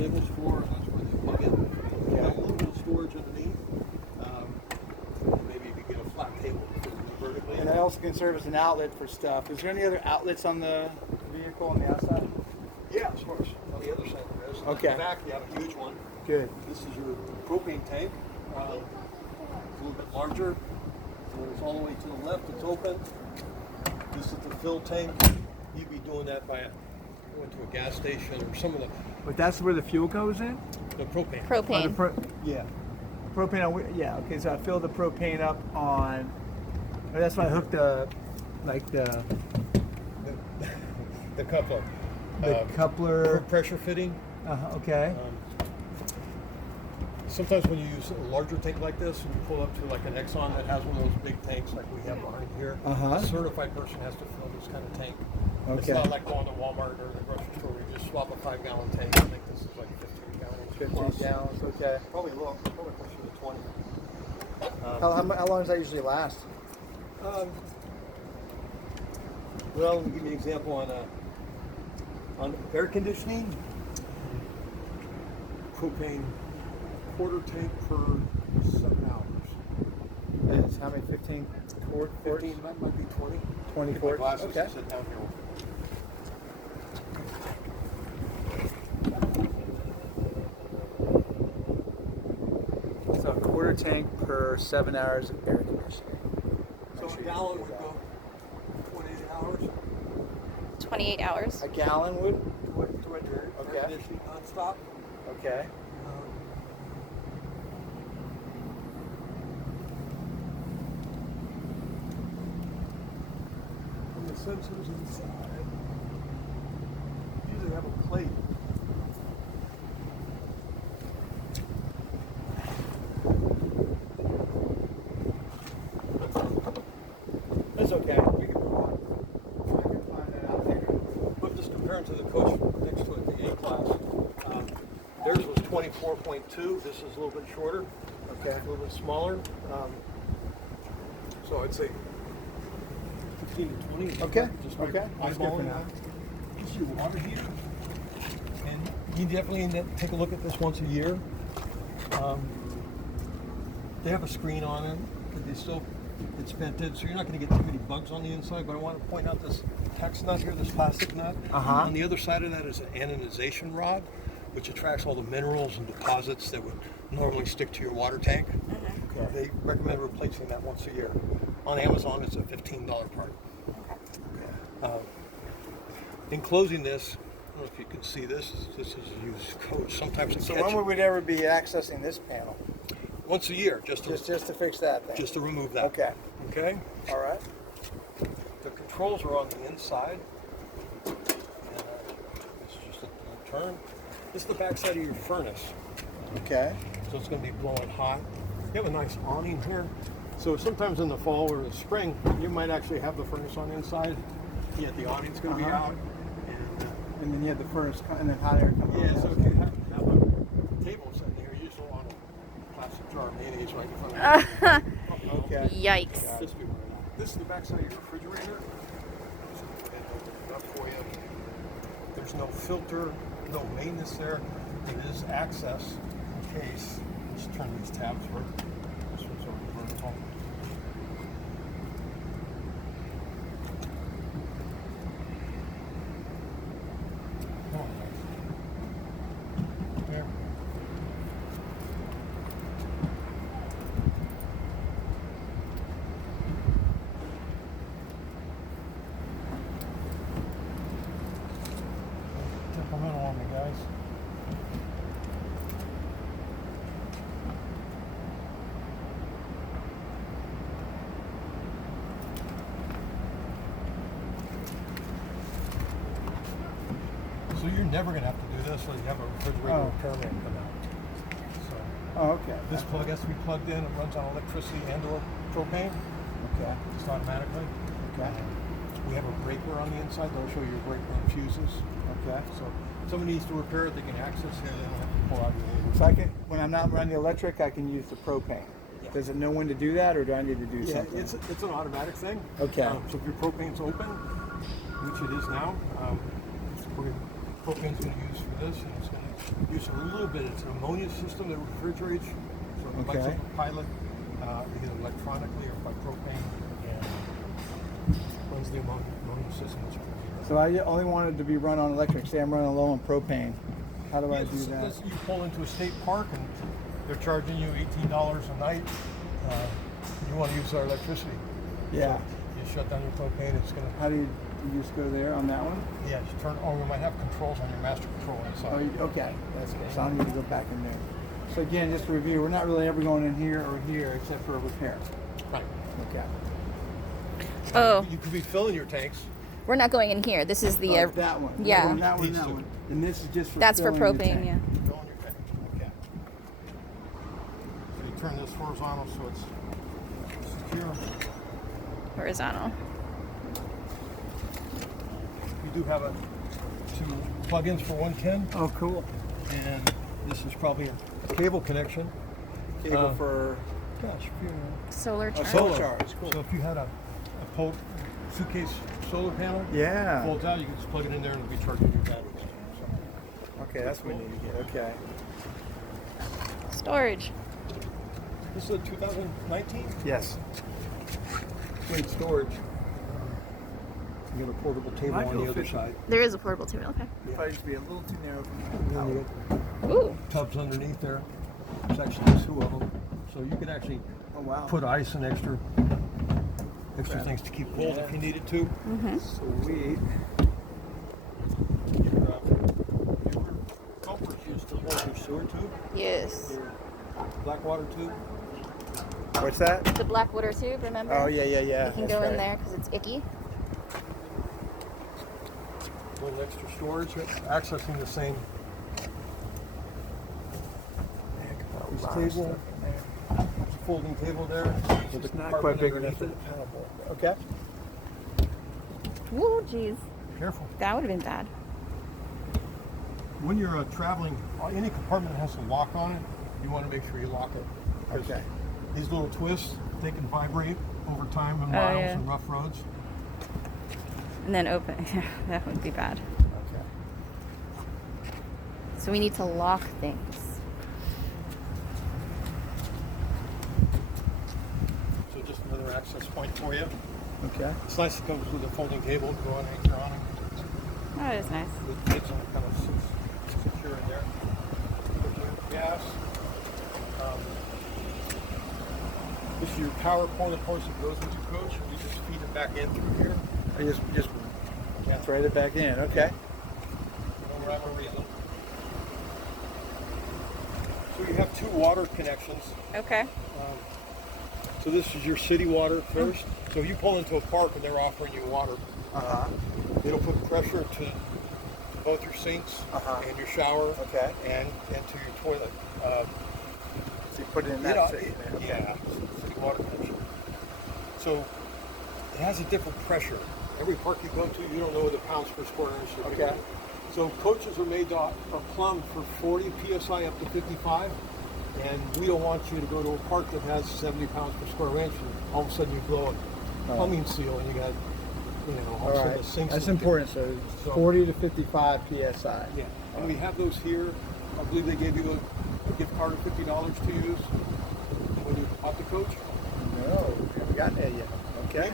cable's for, and that's where they plug in. You have a little bit of storage underneath. Maybe you could get a flat cable vertically. And it also can serve as an outlet for stuff. Is there any other outlets on the vehicle on the outside? Yeah, of course. On the other side there is. Okay. In the back, you have a huge one. Good. This is your propane tank. It's a little bit larger. So it's all the way to the left. It's open. This is the fill tank. You'd be doing that by going to a gas station or some of the But that's where the fuel goes in? propane. Propane. Yeah. Propane on, yeah, okay, so I fill the propane up on, that's why I hooked the The coupler. coupler. Pressure fitting. Okay. Sometimes when you use a larger tank like this, and you pull up to like an Exxon that has one of those big tanks like we have behind here, a certified person has to fill this kind of tank. It's Okay. not like going to Walmart or the grocery store where you just swap a 5-gallon tank. I think this is like 15 gallons. 15 gallons, okay. Probably low, probably closer to 20. How long does that usually last? Well, let me give you an example on air conditioning. Propane quarter tank for 7 hours. It's how many, 15 quarts? 15, that might be 20. 20 Get my quarts, glasses okay. and sit down here. So a quarter tank per 7 hours of air conditioning. So a gallon would go 28 hours. 28 hours. A gallon would? To your air Okay. conditioning nonstop. Okay. And the sensors inside usually have a plate. That's okay. We can move on. I can find that out later. But just comparing to the coach next to it, the A-Class, theirs was 24.2. This is a little bit shorter. Okay. A little bit smaller. So I'd say 15 to 20. Okay. Just Okay. That's good for eyeballing now. that. This is your water heater. And you definitely need to take a look at this once a year. They have a screen on it, but they still, it's vented, so you're not going to get too many bugs on the inside. But I want to point out this hex nut here, this plastic nut. On the other side of that is an anodization rod, which attracts all the minerals and deposits that would normally stick to your water tank. Okay. They recommend replacing that once a year. On Amazon, it's a $15 part. In closing this, I don't know if you can see this. This is a used coach. Sometimes it So catches when would we ever be accessing this panel? once a year, just to Fix that thing? just to remove that. Okay. Okay. All right. The controls are on the inside. And, this is just a turn. This is the back side of your furnace. Okay. So it's going to be blowing hot. You have a nice awning here. So sometimes in the fall or the spring, you might actually have the furnace on the inside. Yeah, the awning's going to be out. And then you have the furnace, and then hot air coming Yeah, out. so if you have a table sitting here, you just don't want a plastic jar of mayonnaise right in front of you. Okay. Yikes. This is the back side of your refrigerator. Just go ahead and open it up for you. There's no filter, no maintenance there. It is access in case. Let's turn these tabs for this one's over vertical. Oh, there. Temperamental on me, guys. So you're never going to have to do this, so you have a refrigerator repairman come out. So Oh, okay. this plug has to be plugged in. It runs on electricity and/or propane, Okay. just automatically. Okay. We have a breaker on the inside. They'll show you a breaker and fuses. Okay. So if somebody needs to repair it, they can access here. They don't have to pull out your So I can, when I'm not running the electric, I can use the propane. Yeah. Does it know when to do that, or do I need to do Yeah, something? it's an automatic thing. Okay. So if your propane's open, which it is now, we're gonna propane's going to use for this, and it's going to use a little bit. It's an ammonia system that refrigerates, so it lights Okay. up the pilot either electronically or by propane, and runs the ammonia system. Which So I only wanted to be run on electric. Say I'm running low on propane. How do I do that? You pull into a state park and they're charging you $18 a night. You want to use our electricity. Yeah. So you shut down your propane. It's going to. How do you just go there on that one? Yeah, you turn. Or we might have controls on your master control Oh, inside. okay. That's good. So I don't need to go back in there. So again, just to review, we're not really ever going in here or here except for a repair. Right. Okay. Oh, You could be filling your tanks. we're not going in here. This is the. That one. Yeah. That one. These That two. one. And this is just for. That's for filling the propane. tank. Yeah. Filling your tank. Okay. So you turn this horizontal so it's secure. Horizontal. You do have two plug-ins for 110, Oh, cool. and this is probably a cable connection. Cable for Gosh, if you Solar charge. solar charge. Cool. So if you had a suitcase solar panel, Yeah. folds out, you can just plug it in there and it'll be charging your batteries. Okay, that's what we need to get. Okay. Storage. This is a 2019. Yes. Great storage. You got a portable table Might on go the other fit- side. There is a portable table. Okay. If I used to be a little too narrow for And my then you got Ooh. tubs underneath there. There's actually two of them. So you can actually Oh, wow. put ice and extra things to keep cold if you needed to. Sweet. Your bumpers used to hold your sewer tube, Yes. your black water tube. What's that? The black water tube. Remember? Oh, yeah. You can That's go in right. there because it's icky. A little extra storage, accessing the same this table. There's a folding table there. With It's the not carpet quite big enough underneath for it. the paddle board. Okay. Woo, jeez. Careful. That would have been bad. When you're traveling, any compartment that has a lock on it, you want to make sure you lock it. 'Cause Okay. These little twists, they can vibrate over time on Oh, miles yeah. and rough roads. And then open. That would be bad. Okay. So we need to lock things. So just another access point for you. Okay. It's nice it comes with a folding table to go on anchor on it. That is nice. The kids are kind of secure in there. Put your gas. This is your power point, of course, it goes into coach, and you just feed it back in through here. I just thread it back in. Okay. No rhyme or reason. So you have two water connections. Okay. So this is your city water first. So you pull into a park and they're offering you water. Uh-huh. It'll put pressure to both your sinks Uh-huh. and your shower Okay. and to your toilet. So you put it in that city there. Okay. Yeah, city water connection. So it has a different pressure. Every park you go to, you don't know the pounds per square inch. You're Okay. getting. So coaches are made to are plumbed for 40 psi up to 55, and we don't want you to go to a park that has 70 pounds per square inch, and all of a sudden you blow a plumbing seal, and you got, all All of a sudden right. the sinks. That's and- important. So So- 40 to 55 psi. Yeah, and we have those here. I believe they gave you a gift card of $50 to use when you bought the coach. No, we haven't gotten there yet. Okay.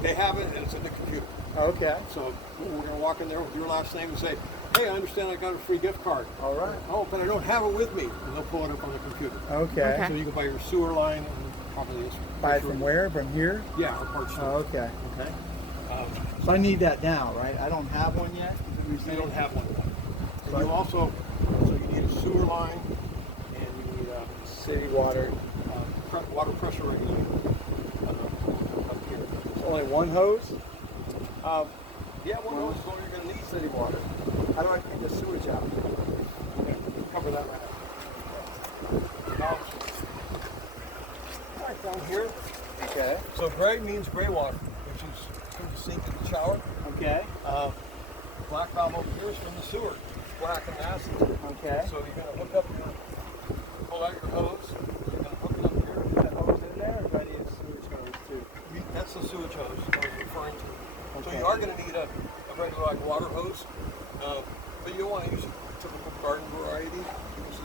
They have it, and it's in the computer. Okay. So we're going to walk in there with your last name and say, hey, I understand I got a free gift card. All right. Oh, but I don't have it with me. And they'll pull it up on the computer. Okay. Okay. So you can buy your sewer line and probably this. Buy it from where? From here? Yeah, our parts store. Oh, okay. Okay. So I need that now, right? I don't have one yet. You don't have one. And you also, so you need a sewer line and you need a City water. water pressure regulator up here. Only one hose? Yeah, one of those is all you're going to need. City water. How do I clean the sewage out? Okay, we'll cover that right now. Right down here. Okay. So gray means gray water, which is from the sink to the shower. Okay. Black valve over here is from the sewer. It's black and acid. Okay. So you're going to hook up pull out your hose. You're going to hook it up here. That hose in there, or do I need a sewage hose too? That's the sewage hose I was referring to. So Okay. you are going to need a regular like water hose. But you don't want to use a typical garden variety. This is,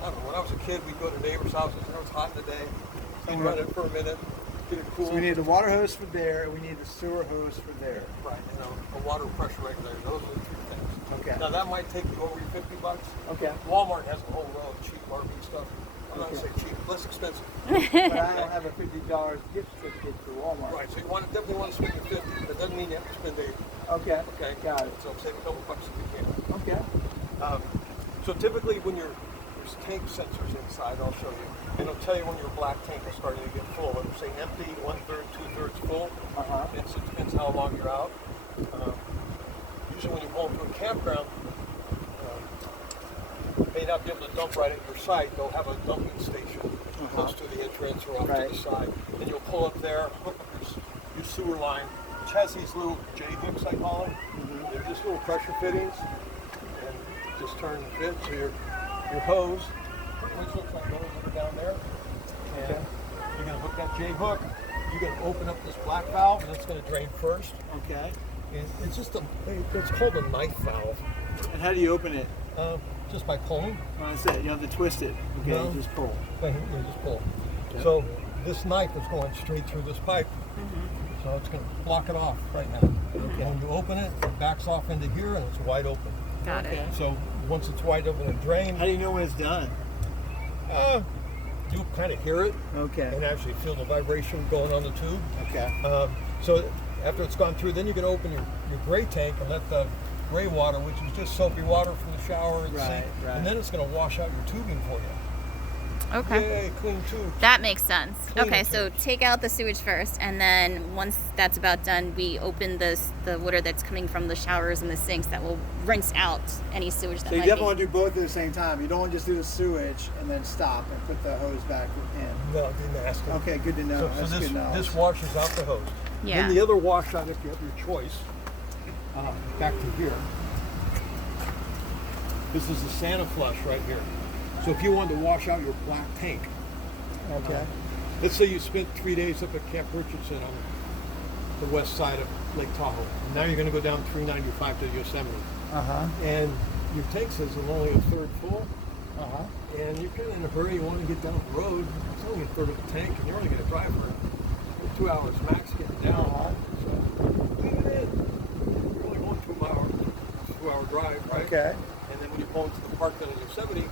I don't know, when I was a kid, we'd go to neighbors' houses and it was hot in the day. We'd run it for a minute, get it cool. So we need the water hose for there, and we need the sewer hose for there. Right, and a water pressure regulator. Those are the three things. Okay. Now that might take you over your $50. Okay. Walmart has a whole row of cheap RV stuff. I'm not going to say cheap, less expensive. But I don't have a $50 gift certificate for Walmart. Right, so you definitely want to spend your 50. That doesn't mean you have to spend 80. Okay. Okay, Got it. So save a couple bucks if you can. Okay. So typically when there's tank sensors inside, I'll show you. And it'll tell you when your black tank is starting to get full. It'll say empty, 1/3, 2/3 full. It depends how long you're out. Usually when you pull into a campground, you may not be able to dump right at your site. They'll have a dumping station close to the entrance or off to the side. And you'll pull up there, hook up your sewer line, which has these little J-hooks, I call them. They're just little pressure fittings. And just turn and fit. So your hose, which looks like those that are down there. And you're going to hook that J-hook. You're going to open up this black valve, and it's going to drain first. Okay. And it's just it's called a knife valve. And how do you open it? Just by pulling. That's it. You have to twist it. Okay. No. Just pull. You just pull. Okay. So this knife is going straight through this pipe. So it's going to block it off right now. Okay. When you open it, it backs off into here, and it's wide open. Got it. So once it's wide open and drained, How do you know when it's done? you kind of hear it Okay. and actually feel the vibration going on the tube. Okay. So after it's gone through, then you can open your gray tank and let the gray water, which is just soapy water from the shower and Right, sink, right. and then it's going to wash out your tubing for you. Okay. Yay, clean tube. That makes sense. Clean Okay, it so first. take out the sewage first, and then once that's about done, we open the water that's coming from the showers and the sinks that will rinse out any sewage that So you might definitely want be. to do both at the same time. You don't want to just do the sewage and then stop and put the hose back in. No, it'd be nasty. Okay, good to know. So That's good knowledge. this washes out the hose. Yeah. Then the other washout, if you have your choice, back to here. This is the Santa flush right here. So if you wanted to wash out your black tank, Okay. let's say you spent 3 days up at Camp Richardson on the west side of Lake Tahoe. Now you're going to go down 395 to Yosemite. And your tank says it's only a third full. And you're kind of in a hurry, you want to get down the road. It's only a third of the tank, and you're only going to drive for 2 hours max getting down. So leave it in. You're only going 2 hour drive, right? Okay. And then when you pull into the park down in Yosemite,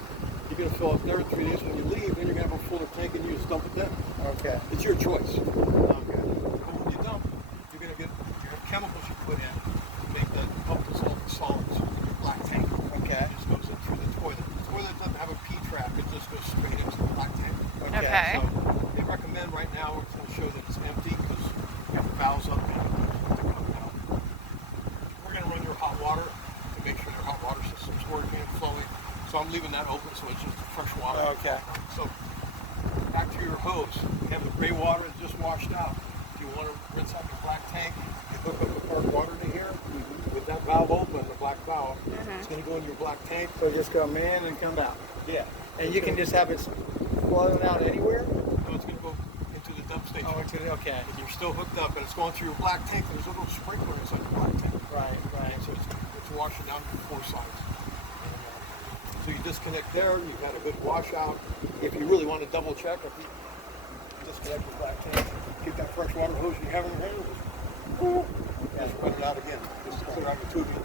you're going to fill up there in 3 days. When you leave, then you're going to have a fuller tank and you just dump it then. Okay. It's your choice. Okay. But when you dump, you're going to get your chemicals you put in to make that help dissolve the solids in your black tank. Okay. It just goes in through the toilet. The toilet doesn't have a P-trap. It just goes straight into the black tank. Okay. So they recommend right now it's going to show that it's empty because you have the valves up and to come down. We're going to run your hot water to make sure your hot water system's working and flowing. So I'm leaving that open so it's just fresh water. Okay. So back to your hose. You have the gray water that just washed out. If you want to rinse out your black tank, you hook up the park water to here. With that valve open, the black valve, it's going to go in your black tank. So just come in and come out. Yeah. And you can just have it flowing out anywhere? No, it's going to go into the dump station. Okay. And you're still hooked up, and it's going through your black tank. There's a little sprinkler inside your black tank. Right, right. So it's washing down your four sides. So you disconnect there, you've had a good washout. If you really want to double check, if you disconnect your black tank, get that fresh water hose you have in your hand, just run it out again, just to clear out your tubing,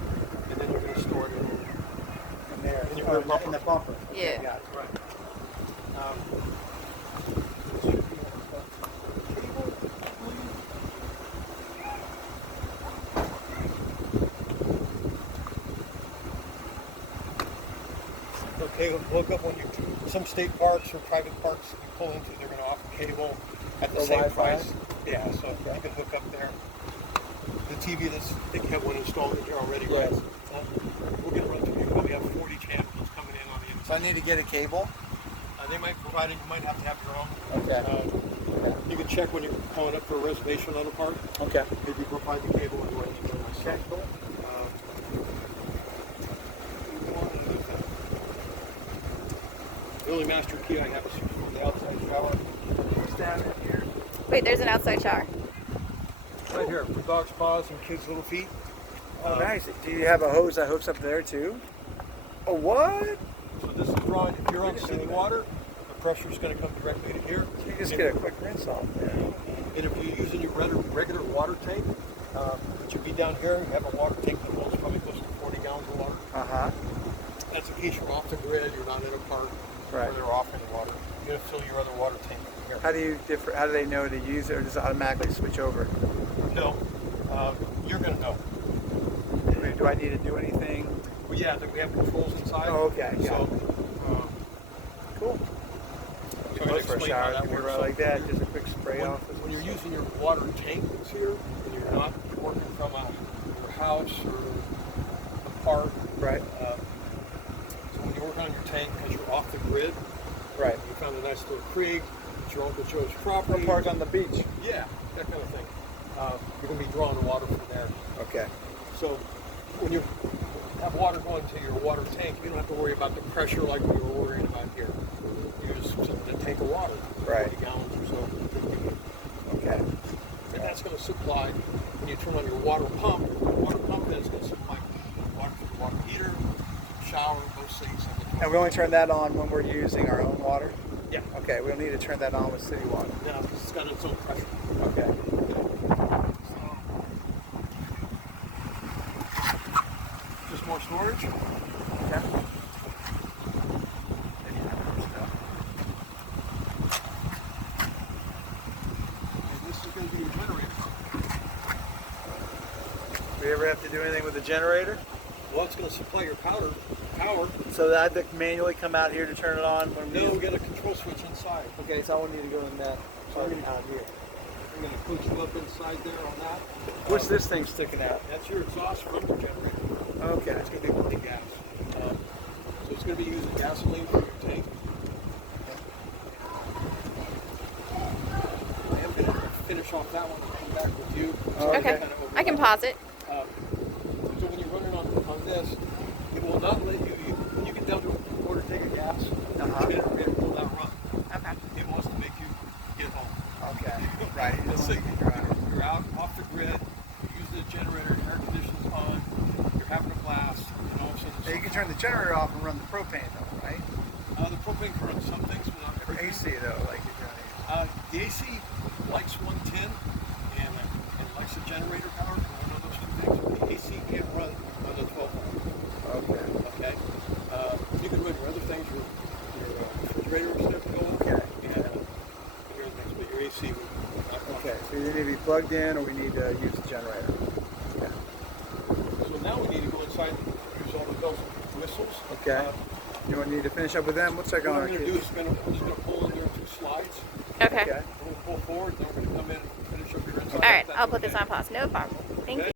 and then you're going to store it in there. in your rear bumper. In the bumper. Yeah. Got it. Right. Okay, look up when you, some state parks or private parks you pull into, they're going to offer cable at the For same Wi-Fi? price. Yeah, so you can hook up there. The TV that's, I think you have one installed in here already, right? Yes. We're going to run through, you probably have 40 channels coming in on the So I inside. need to get a cable? They might provide it, you might have to have your own. Okay. You can check when you're calling up for a reservation on a park. Okay. If you provide the cable and do it, you can Okay, cool. The only master key I have is for the outside shower. What's down in here? Wait, there's an outside shower. Right here, for dogs' paws and kids' little feet. Oh, nice. Do you have a hose that hooks up there too? Oh, what? So this is drawing, if you're on city water, the pressure is going to come directly to here. So you just get a quick rinse off there. And if you're using your regular water tank, which would be down here, you have a water tank that holds probably close to 40 gallons of water. Uh-huh. That's in case you're off the grid, you're not in a park Right. where they're off any water. You're going to fill your other water tank here. How do they know to use it, or does it automatically switch over? No, you're going to know. Do I need to do anything? Well, yeah, we have controls inside. Oh, okay. Yeah. So, Cool. so Go for a shower, give me works. right like that, just a quick spray When, off. when you're using your water tank that's here, and you're not working from your house or a park, Right. so when you're working on your tank, because you're off the grid, Right. you found a nice little creek, it's your Uncle Joe's Or property. park on the beach. Yeah, that kind of thing. You're going to be drawing the water from there. Okay. So when you have water going to your water tank, you don't have to worry about the pressure like we were worrying about here. You just a tank of water, Right. 40 gallons or so. Okay. And that's going to supply, when you turn on your water pump then is going to supply water to the water heater, shower, those things. And we only turn that on when we're using our own water? Yeah. Okay, we don't need to turn that on with city water. Yeah, because it's got its own pressure. Okay. Just more storage. Okay. And this is going to be your generator. We ever have to do anything with the generator? Well, it's going to supply your power. So that I have to manually come out here to turn it on when we No, we got a control switch inside. Okay, so I won't need to go in that part out here. I'm going to put you up inside there on that. What's this thing sticking out? That's your exhaust from the generator. Okay. It's going to be burning gas. So it's going to be using gasoline for your tank. I am going to finish off that one and come back with you. Okay. I can pause it. So when you're running on this, it will not let you, when you get down to a quarter tank of gas, the generator will not run. Okay. It wants to make you get home. Okay. Right. Let's say you're out off the grid, you use the generator, air conditioning's on, you're having a blast, and all of a sudden So you can turn the generator off and run the propane though, right? the propane can run some things, but not For everything. AC though, like you're running. The AC likes 110 and likes the generator power, one of those two things. The AC can't run on the 12 volt. Okay. Okay? You can run your other things, your refrigerator and stuff going, Okay. and your other things, but your AC will not run. Okay. So you need to be plugged in, or we need to use the generator. Okay. So now we need to go inside and use all the bells and whistles. Okay. You want need to finish up with them? What's that What going I'm on? going to do is I'm just going to pull in there 2 slides. Okay. Okay. We're going to pull forward, then we're going to come in and finish up your inside. All right. if that's I'll put this okay. on pause. No problem. Thank you.